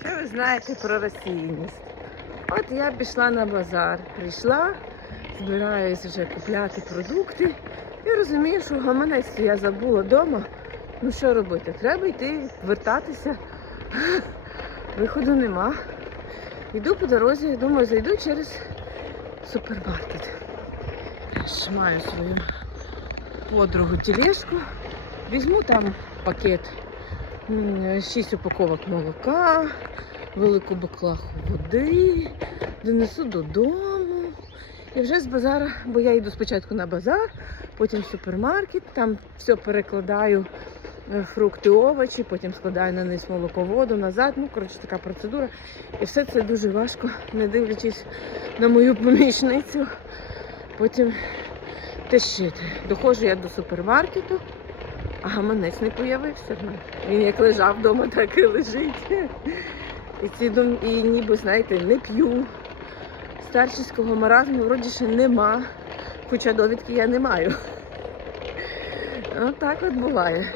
Що ви знаєте про розсіяність? От я пішла на базар, прийшла, збираюсь вже купляти продукти і розумію, що гаманець я забула вдома. Ну що робити? Треба йти, вертатися. Виходу нема. Йду по дорозі, думаю, зайду через супермаркет. Маю свою подругу тележку. Візьму там пакет 6 упаковок молока, велику баклаху води, донесу додому. І вже з базара, бо я йду спочатку на базар, потім в супермаркет, там все перекладаю е, фрукти, овочі, потім складаю на низ молоко, воду, назад. Ну, коротше, така процедура. І все це дуже важко, не дивлячись на мою помічницю. Потім тащити. Доходжу я до супермаркету, а гаманець не появився в мене. Він як лежав вдома, так і лежить. І ці дум... і ніби, знаєте, не п'ю. Старчиського маразму вроді ще нема, хоча довідки я не маю. Отак от буває.